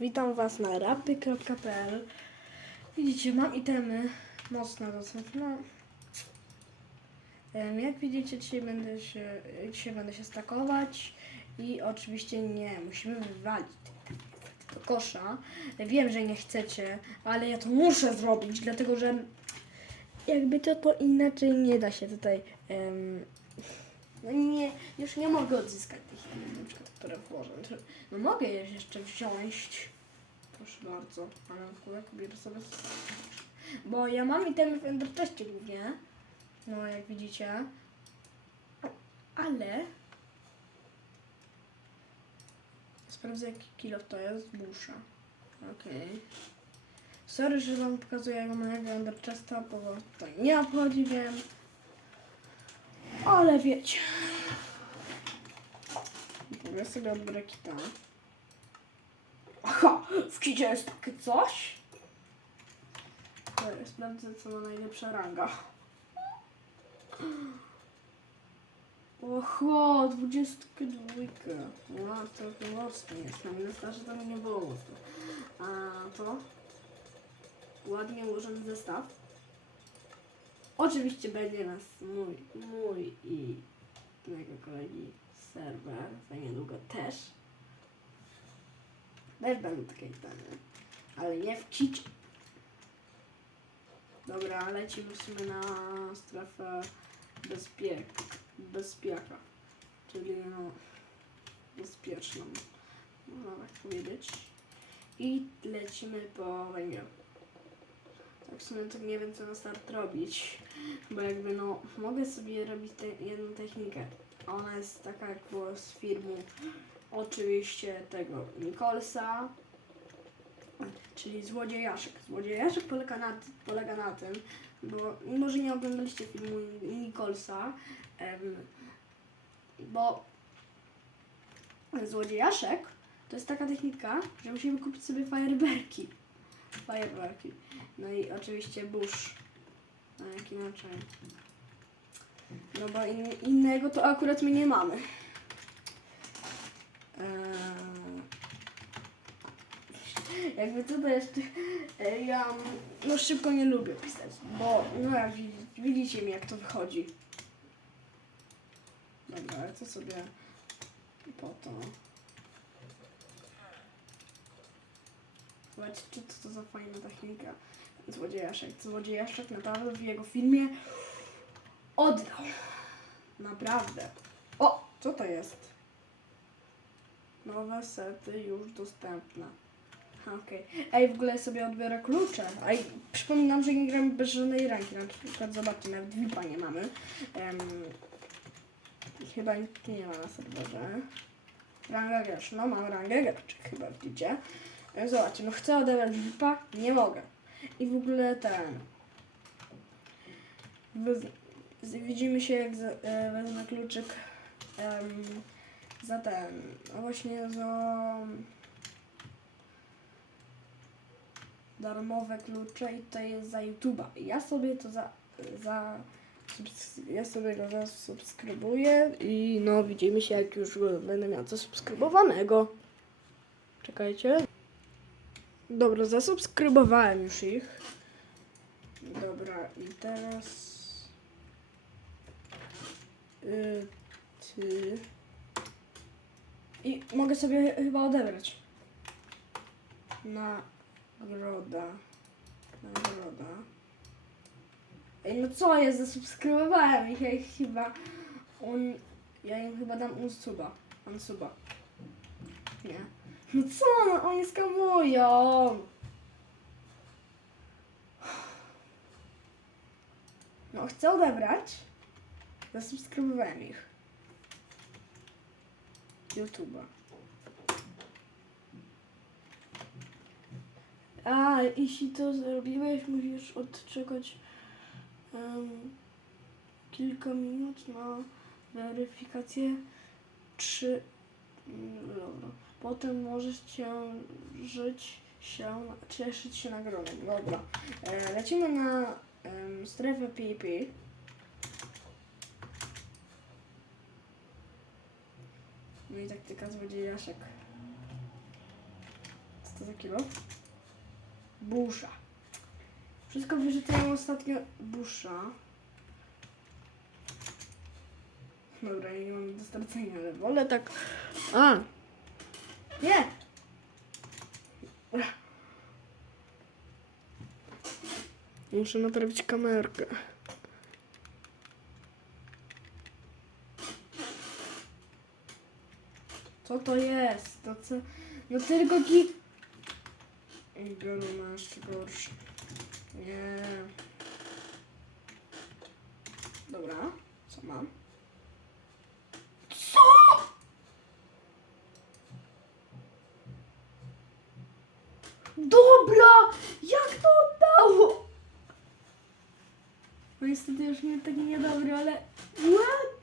Witam Was na rapy.pl Widzicie, mam itemy mocno dostępne. Em, Jak widzicie, dzisiaj będę się, dzisiaj będę się stakować i oczywiście nie, musimy wywalić do kosza. Wiem, że nie chcecie, ale ja to muszę zrobić, dlatego że jakby to, to inaczej nie da się tutaj em, no nie, już nie mogę odzyskać tych itemów, które No mogę je jeszcze wziąć. Proszę bardzo, ale akurat biorę sobie Bo ja mam itemy w Enderchestie głównie. No jak widzicie. Ale sprawdzę jaki kilo to jest. Busza. Okej. Sorry, że wam pokazuję mojego Enderchesta, bo to nie obchodzi, wiem. Ale wiecie. Mówię sobie od brekita. Aha, w kicie jest takie coś? Jest, sprawdzę co ma najlepsza ranga. Oho, 22. No to mocno jest. Na mnie starsze to mi nie było mocno. A to? Ładnie ułożony zestaw. Oczywiście będzie nas mój, mój i mojego kolegi serwer za niedługo też. Też będą takie itemy, ale nie w kicie. Dobra, lecimy w sumie na strefę bezpiek, bezpieka, czyli no bezpieczną, można tak powiedzieć. I lecimy po węgiel. Tak w sumie to nie wiem co na start robić, bo jakby no mogę sobie robić te, jedną technikę. Ona jest taka jak było z firmy oczywiście tego Nikolsa, czyli Złodziejaszek. Złodziejaszek polega na, polega na tym, bo może nie oglądaliście filmu Nikolsa, em, bo Złodziejaszek to jest taka technika, że musimy kupić sobie fajerwerki. Fajerwerki. No i oczywiście burz. No jak inaczej. No bo in, innego to akurat my nie mamy. Eee, jakby co to jeszcze, e, ja no szybko nie lubię pisać, bo no jak widzi- widzicie mi jak to wychodzi. Dobra, ale to sobie po to. Zobaczcie, co to za fajna technika. Złodziejaszek. Złodziejaszek naprawdę w jego filmie oddał. Naprawdę. O, co to jest? Nowe sety już dostępne. Okej. Ej, w ogóle sobie odbiorę klucze. Ej, przypominam, że nie gramy bez żadnej ranki. Na przykład, zobaczcie, nawet VIPa nie mamy. Em, chyba nikt nie ma na serwerze. Ranga gracz. No, mam rangę graczy, chyba widzicie. E, Zobaczcie, no chcę odebrać VIPa, nie mogę. I w ogóle ten... Wez, z- widzimy się, jak za, e, wezmę kluczyk za ten... No właśnie za... Darmowe klucze i to jest za YouTube'a. Ja sobie to za... za ja sobie go zasubskrybuję i no widzimy się jak już będę miał zasubskrybowanego. Czekajcie. Dobra, zasubskrybowałem już ich. Dobra, i teraz. Ty. I mogę sobie chyba odebrać. Nagroda. Nagroda. Ej, no co jest? Zasubskrybowałem ich, ja ich chyba. On. Ja im chyba dam unsuba. Unsuba. Nie. No co? No oni skamują. No chcę odebrać. Zasubskrybowałem ich. YouTube'a. A, jeśli to zrobiłeś, musisz odczekać em, kilka minut na weryfikację. Trzy. mm, Dobra. Potem możesz cieszyć się, cieszyć się nagrodą. Dobra. E, lecimy na em, strefę PvP. No i taktyka złodziejaszek. Co to za kilo? Busza. Wszystko wyrzucałem ostatnio busza. Dobra, ja nie mam do stracenia, ale wolę tak... A! Nie! Muszę naprawić kamerkę. To jest? To co? No tylko ki... Igor ma jeszcze gorszy. Nie. Dobra, co mam? Co? Dobra! Jak to oddało? No niestety już nie taki niedobry, ale... What?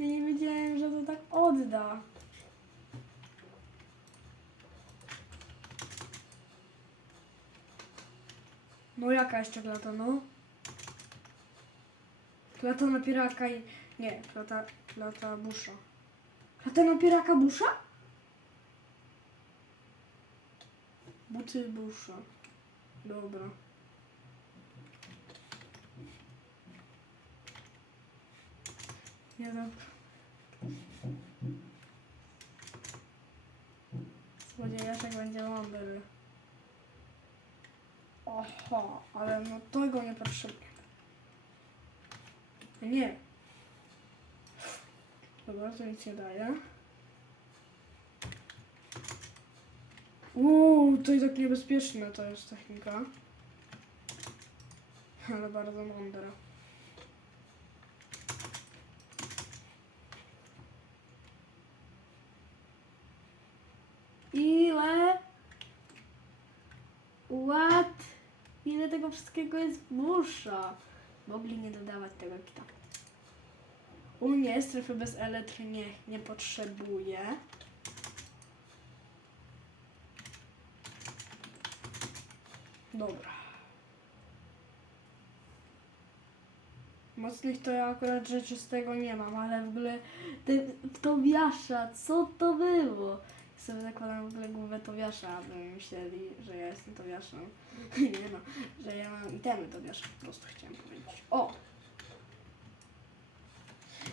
Ja nie wiedziałem, że to tak odda. No jaka jeszcze klata, no? Klata na piraka i... Nie, klata, klata busza. Klata na piraka busza? Buty busza. Dobra. Nie dobra. Złodziejaszek będzie mądry. Oho, ale no tego nie potrzebuję. Nie. Dobra, to nic nie daje. Uuu, to i tak niebezpieczne to jest technika. Ale bardzo mądra. Ile? What? Ile tego wszystkiego jest busza? Mogli nie dodawać tego kita. U mnie strefy bez elektry nie, nie potrzebuję. Dobra. Mocnych to ja akurat rzeczy z tego nie mam, ale w ogóle ty, Tobiasza, co to było? sobie zakładam w ogóle głowę Tobiasza, aby myśleli, że ja jestem Tobiaszem. nie no, że ja mam itemy Tobiasza, po prostu chciałem powiedzieć. O!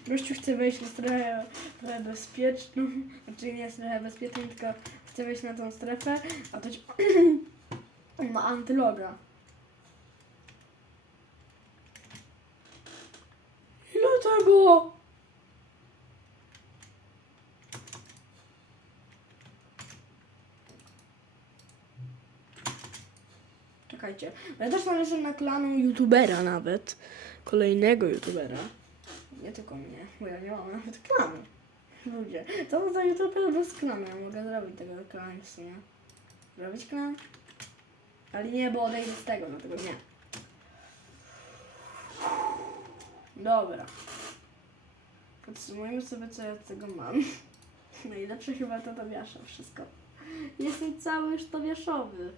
Gościu chce wejść na strefę strefę bezpieczną, znaczy nie strefę bezpieczną, tylko chce wejść na tą strefę, a to ma antyloga. Ile tego? Czekajcie. Ja też należę na klanu youtubera nawet. Kolejnego youtubera. Nie tylko mnie, bo ja nie mam nawet klanu. Ludzie, co za youtuber bez klanu? Ja mogę zrobić tego klanu w sumie. Zrobić klan? Ale nie, bo odejdę z tego, dlatego nie. Dobra. Podsumujmy sobie, co ja z tego mam. Najlepsze chyba to Tobiasza wszystko. Jestem cały już Tobiaszowy.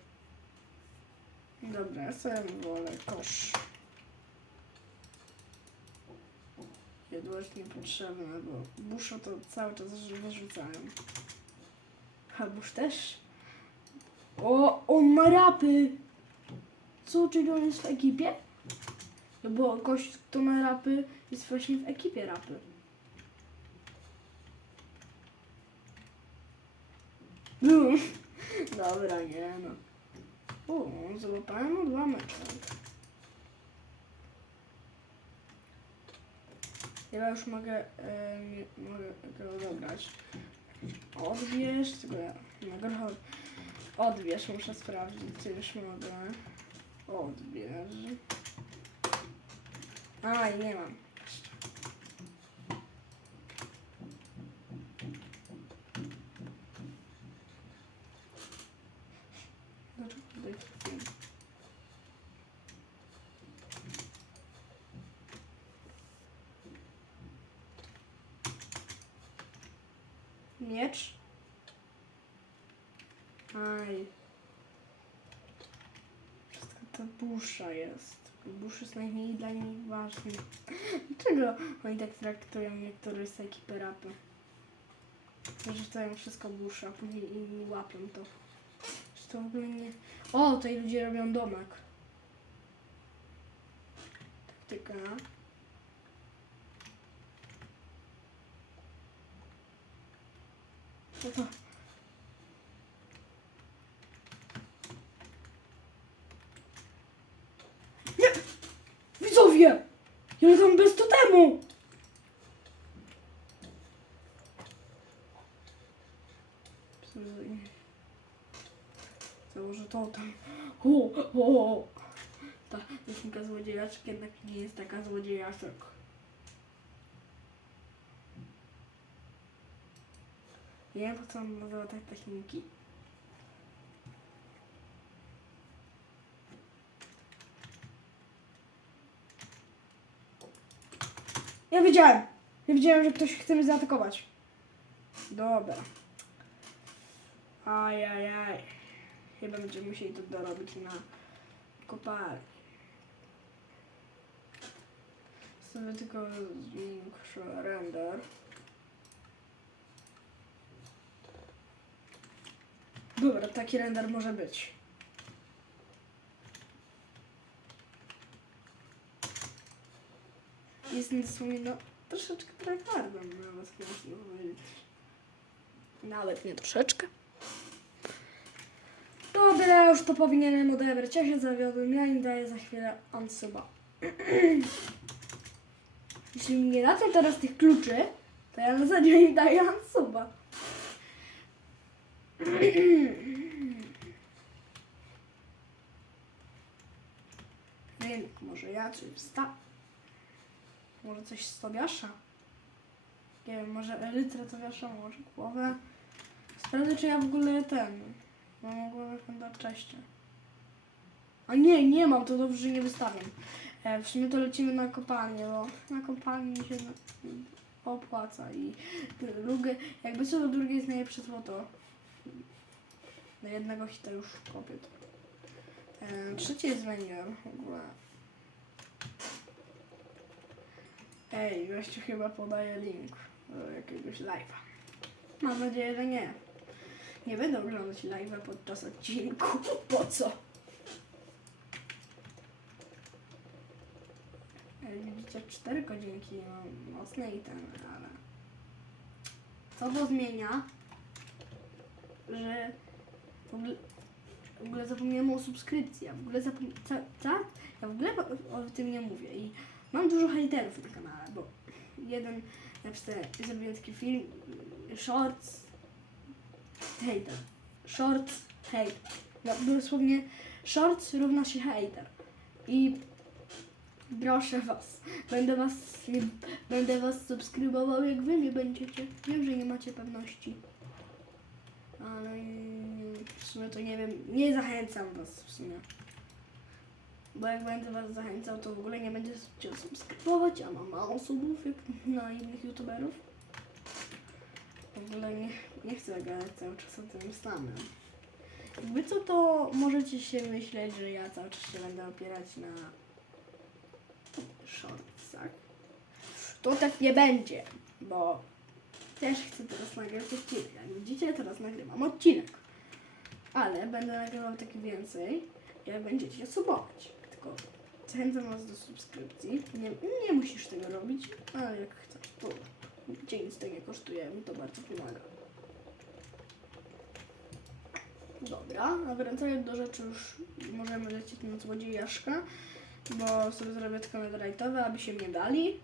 Dobra, ja sobie wolę kosz. Jadłość niepotrzebne, bo buszo to cały czas wyrzucają. A busz też? O, on ma rapy! Co, czyli on jest w ekipie? No bo gość, kto ma rapy, jest właśnie w ekipie rapy. Dobra, nie no. O, złapałem odłameczek. Ja już mogę, nie- mogę go odebrać. Odbierz, tylko ja mogę odbierz, muszę sprawdzić, czy już mogę. Odbierz. A, i nie mam. Dlaczego tutaj trafiłem? Miecz. Aj. Wszystko to busza jest. Busz jest najmniej dla nich ważny. Dlaczego oni tak traktują niektóre z ekipy rapy? Wyrzucają wszystko w uszy, a później inni łapią to. Że to w ogóle nie... O, tutaj ludzie robią domek. Taktyka. To? Nie! Widzowie! Ja tam bez totemu! Założę totem. O, o, o. Ta technika złodziejaszek jednak nie jest taka złodziejaszek. Nie wiem po co on nazywa te techniki. Ja wiedziałem! Ja wiedziałem, że ktoś chce mnie zaatakować. Dobra. Ajajaj. Chyba będziemy musieli to dorobić na kopalni. Sobie tylko zwiększę render. Dobra, taki render może być. Jestem dosłownie no, troszeczkę tryhardem nawet powiedzieć. Nawet nie troszeczkę. Dobra, już to powinienem odebrać. Ja się zawiodłem, ja im daję za chwilę ansuba. Jeśli mi nie dadzą teraz tych kluczy, to ja na zasadzie im daję ansuba. Rynek, może ja coś wsta... Może coś z Tobiasza? Nie wiem, może elytrę Tobiasza, może głowę. Sprawdzę, czy ja w ogóle ten... Mam głowę chyba wcześniej. A nie, nie mam, to dobrze, że nie wystawiam. E, w sumie to lecimy na kopalnię, bo na kopalni się opłaca i drugie, jakby co drugie jest najlepsze złoto. Na jednego hita już kopię to. E, trzecie jest węgiel w ogóle. Ej, gościu chyba podaje link do jakiegoś live'a. Mam nadzieję, że nie. Nie będę oglądać live'a podczas odcinku. Po co? Jak widzicie, 4 godzinki no, mocne i ten, ale... Co to zmienia? Że w ogóle, w ogóle zapomniałem o subskrypcji, ja w ogóle zapomniałem... Co? Ja w ogóle o, tym nie mówię i mam dużo hejterów na kanale, bo jeden napisał, zrobiłem taki film, shorts, hater. Shorts, hate. No, dosłownie shorts równa się hater. I proszę was, będę was, będę was subskrybował jak wy mnie będziecie. Wiem, że nie macie pewności. Ale mm, w sumie to nie wiem, nie zachęcam was w sumie. Bo jak będę was zachęcał, to w ogóle nie będzie cię subskrybować, a mam mało subów jak na innych youtuberów. W ogóle nie, nie chcę gadać cały czas o tym samym. Jakby co, to możecie się myśleć, że ja cały czas się będę opierać na shortsach. To tak nie będzie, bo też chcę teraz nagrać odcinek. Jak widzicie, teraz nagrywam odcinek. Ale będę nagrywał tak więcej, jak będziecie subować. Tylko zachęcam Was do subskrypcji. Nie, nie musisz tego robić, ale jak chcesz, to Cię nic to nie kosztuje, mi to bardzo pomaga. Dobra, a wracając do rzeczy już możemy lecieć na złodziejaszka, bo sobie zrobię tylko netherite'owe, aby się nie dali.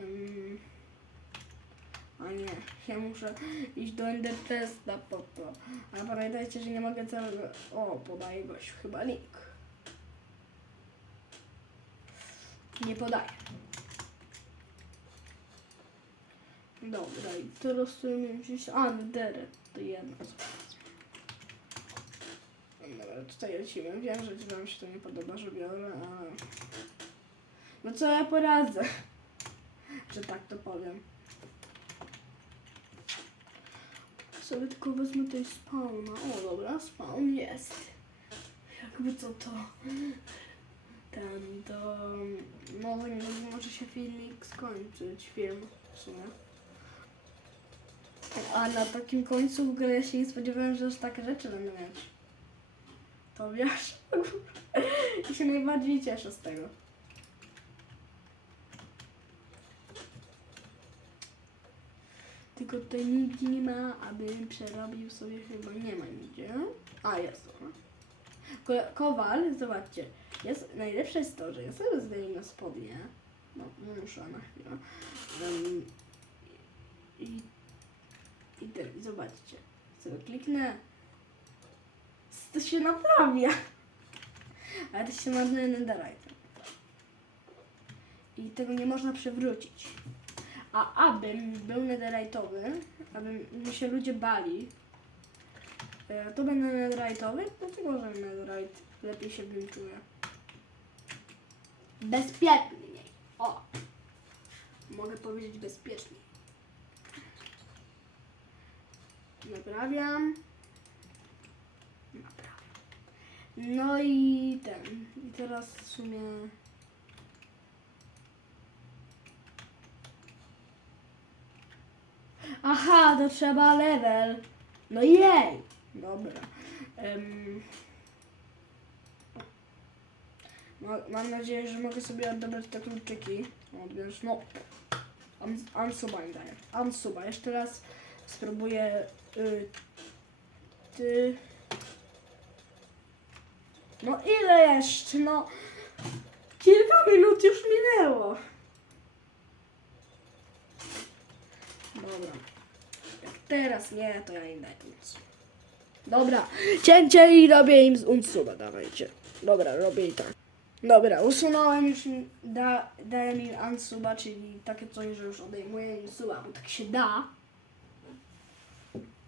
Mm. A nie, ja muszę iść do Ender Testa po to. Ale pamiętajcie, że nie mogę całego... O, podaje gość chyba link. Nie podaję. Dobra, i teraz tu gdzieś... Jedno. Dobra, tutaj lecimy. Wiem, że wam się to nie podoba, że biorę, ale... No co ja poradzę? Że tak to powiem. Sobie tylko wezmę tutaj spawna. O, dobra, spawn jest. Jakby co to... Ten, to... Może, może się filmik skończyć, film w sumie. A na takim końcu w ogóle ja się nie spodziewałem, że aż takie rzeczy będę mieć. To wiesz. I się najbardziej cieszę z tego. Tylko tutaj nigdzie nie ma, abym przerobił sobie chyba nie ma nigdzie. A jest. dobra. Ko- Kowal, zobaczcie. Jest, najlepsze jest to, że ja sobie zdejmę spodnie. No, muszę na chwilę. Em, I i tak, zobaczcie. Sobie kliknę. To się naprawia. Ale to się marnuje netherite. I tego nie można przewrócić. A abym był netherite'owy, aby się ludzie bali, e, to będę netherite'owy, dlatego że netherite lepiej się w nim czuje. Bezpieczniej. O! Mogę powiedzieć bezpieczniej. Naprawiam. Naprawiam. No i ten. I teraz w sumie. Aha, to trzeba level. No jej! Dobra. Ma, mam nadzieję, że mogę sobie odebrać te kluczyki. Odbierz, no. An- Ansuba mi daje. Ansuba. Jeszcze raz spróbuję. Y, ty. No ile jeszcze? No. Kilka minut już minęło. Dobra. Jak teraz nie, to ja im daję nic. Dobra, cięcie i robię im z unsuba, dawajcie. Dobra, robię i tak. Dobra, usunąłem już im, da, dałem im unsuba, czyli takie coś, że już odejmuję im suba, bo tak się da.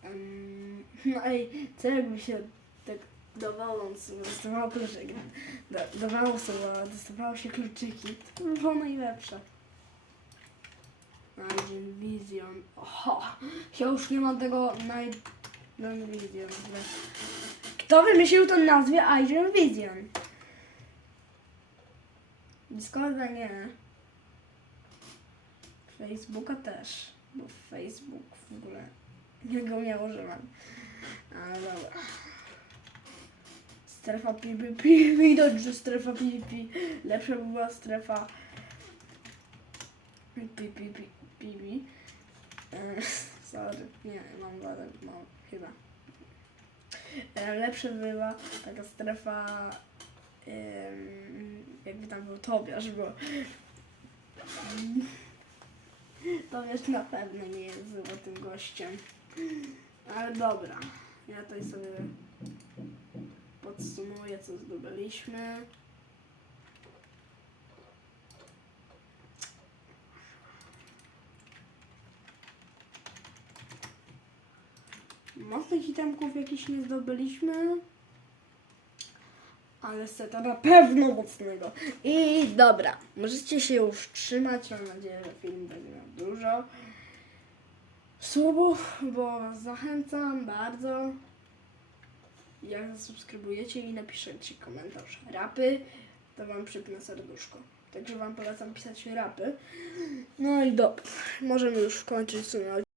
Em, no ej, co jakby się tak dawało unsuba, dostawało kluczyki, da, dawało suba, dostawało się kluczyki, to by było najlepsze. Night Vision. Oho, ja już nie mam tego Night Vision. Kto wymyślił tę nazwę Iron Vision? Discorda nie. Facebooka też, bo Facebook w ogóle jego nie używam. Ale dobra. Strefa PvP, widać, że strefa PvP. Lepsza by była strefa PvP. E, Sorry, nie, mam wadę, mam chyba. E, Lepsza była taka strefa, jakby tam był Tobiasz, bo Tobiasz na pewno nie jest złotym gościem. Ale dobra, ja tutaj sobie podsumuję, co zdobyliśmy. Mocnych itemków jakichś nie zdobyliśmy. Ale seta na pewno mocnego. I dobra, możecie się już trzymać. Mam nadzieję, że film będzie miał dużo subów, bo zachęcam bardzo. Jak zasubskrybujecie i napiszecie komentarz rapy, to wam przypnę serduszko. Także wam polecam pisać rapy. No i dobra, możemy już kończyć w sumie